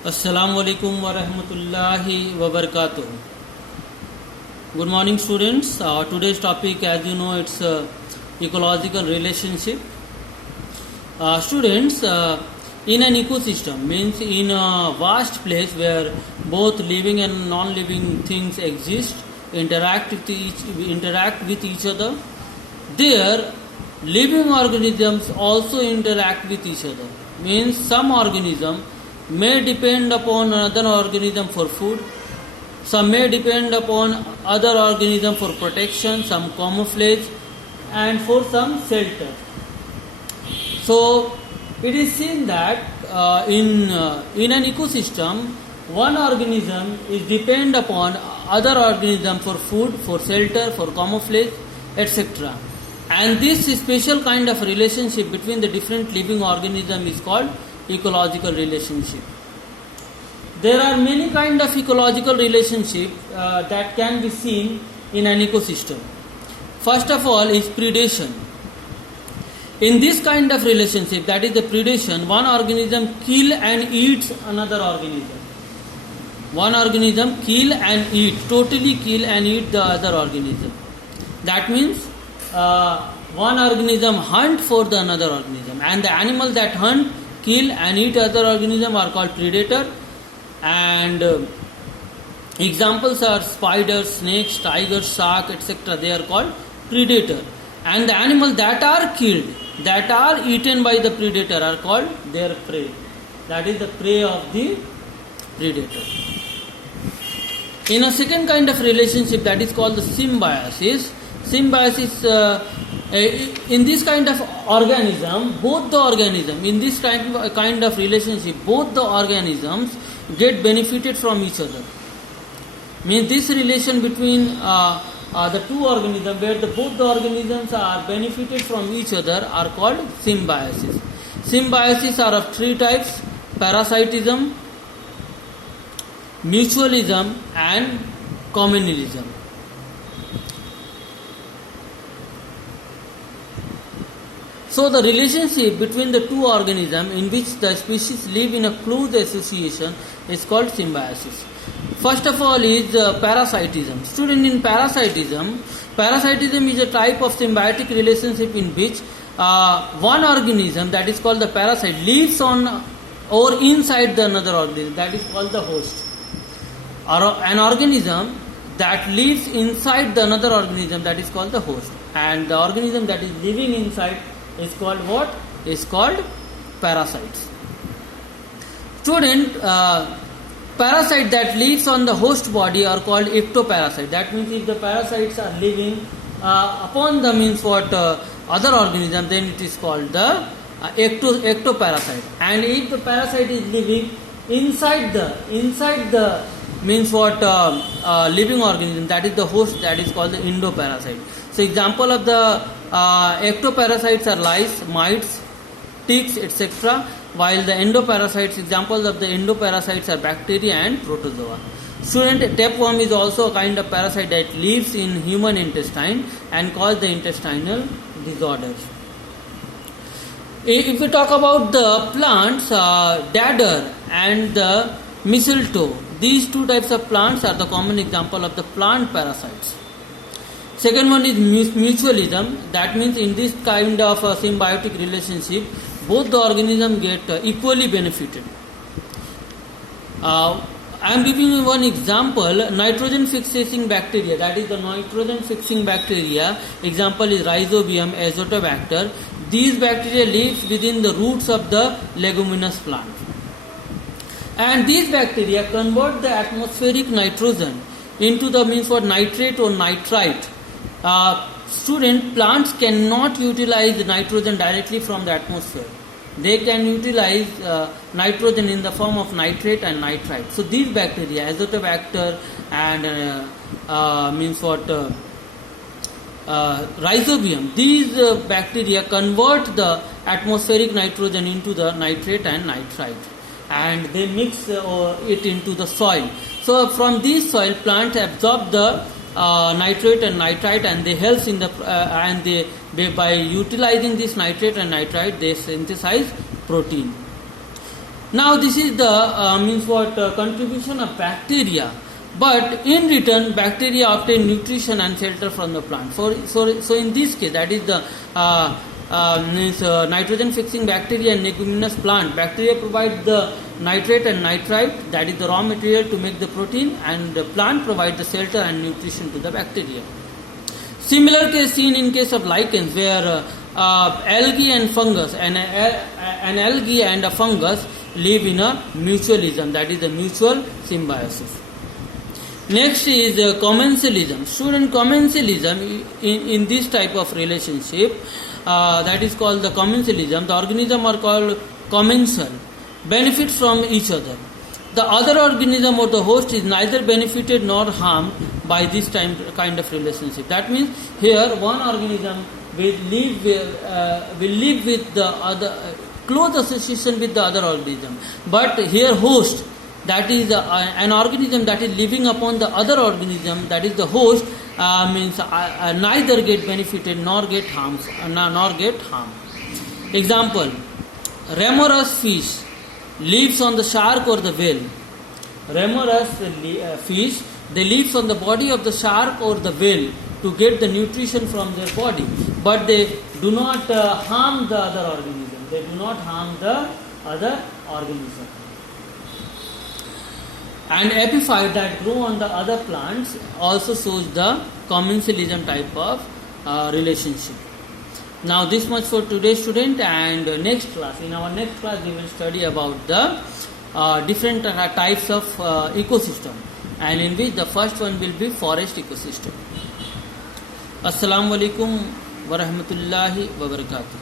Assalamualaikum warahmatullahi wabarakatuh. Good morning, students. Today's topic, as you know, it's ecological relationship. Students, in an ecosystem means in a vast place where both living and non-living things exist, interact with each other. There, living organisms also interact with each other. Means some organism may depend upon another organism for food, some may depend upon other organism for protection, some camouflage, and for some shelter. So it is seen that in an ecosystem, one organism is depend upon other organism for food, for shelter, for camouflage, etc. And this special kind of relationship between the different living organisms is called ecological relationship. There are many kind of ecological relationship that can be seen in an ecosystem. First of all is predation. In this kind of relationship, that is the predation, one organism kill and eats another organism. One organism kill and eat, totally kill and eat the other organism. That means one organism hunt for the another organism, and the animals that hunt, kill and eat other organism are called predator. And examples are spiders, snakes, tigers, shark, etc. They are called predator. And the animals that are killed, that are eaten by the predator are called their prey. That is the prey of the predator. In a second kind of relationship, that is called the symbiosis. Symbiosis, in this kind of organism, both the organism, in this kind of relationship, both the organisms get benefited from each other. Means this relation between the two organisms, where both the organisms are benefited from each other, are called symbiosis. Symbiosis are of three types: parasitism, mutualism, and communalism. So the relationship between the two organisms in which the species live in a close association is called symbiosis. First of all is parasitism. Student, in parasitism is a type of symbiotic relationship in which one organism, that is called the parasite, lives on or inside the another organism, that is called the host. Or an organism that lives inside the another organism, that is called the host. And the organism that is living inside is called what? Is called parasites. Student, parasite that lives on the host body are called ectoparasite. That means if the parasites are living upon the means what other organism, then it is called the ectoparasite. And if the parasite is living inside the means what living organism, that is the host, that is called the endoparasite. So example of the ectoparasites are lice, mites, ticks, etc. While the endoparasites, examples of the endoparasites are bacteria and protozoa. Student, tapeworm is also a kind of parasite that lives in human intestine and causes the intestinal disorders. If we talk about the plants, dagger and the mistletoe, these two types of plants are the common example of the plant parasites. Second one is mutualism. That means in this kind of symbiotic relationship, both the organisms get equally benefited. I am giving you one example: nitrogen fixing bacteria. That is the nitrogen fixing bacteria. Example is Rhizobium azotobacter. These bacteria live within the roots of the leguminous plant, and these bacteria convert the atmospheric nitrogen into the means for nitrate or nitrite. Student, plants cannot utilize nitrogen directly from the atmosphere. They can utilize nitrogen in the form of nitrate and nitrite. So these bacteria, azotobacter and means what Rhizobium, these bacteria convert the atmospheric nitrogen into the nitrate and nitrite, and they mix it into the soil. So from this soil, plants absorb the nitrate and nitrite, and they help in the and they by utilizing this nitrate and nitrite, they synthesize protein. Now this is the means what contribution of bacteria, but in return bacteria obtain nutrition and shelter from the plant. So in this case, that is the nitrogen fixing bacteria and leguminous plant. Bacteria provide the nitrate and nitrite, that is the raw material to make the protein, and the plant provide the shelter and nutrition to the bacteria. Similar case seen in case of lichens, where algae and fungus, an algae and a fungus live in a mutualism, that is the mutual symbiosis. Next is commensalism. Student, commensalism, in this type of relationship, that is called the commensalism, the organism are called commensal, benefit from each other. The other organism or the host is neither benefited nor harmed by this kind of relationship. That means here one organism will live with the other, close association with the other organism. But here host, that is an organism that is living upon the other organism, that is the host, means neither get benefited nor get harmed. Example: Remora's fish lives on the shark or the whale. Remora's fish, they lives on the body of the shark or the whale to get the nutrition from their body, but they do not harm the other organism. They do not harm the other organism. And epiphyte that grow on the other plants also shows the commensalism type of relationship. Now this much for today's student, and next class, in our next class we will study about the different types of ecosystem, and in which the first one will be forest ecosystem. Assalamu alaikum wa rahmatullahi wa barakatuh.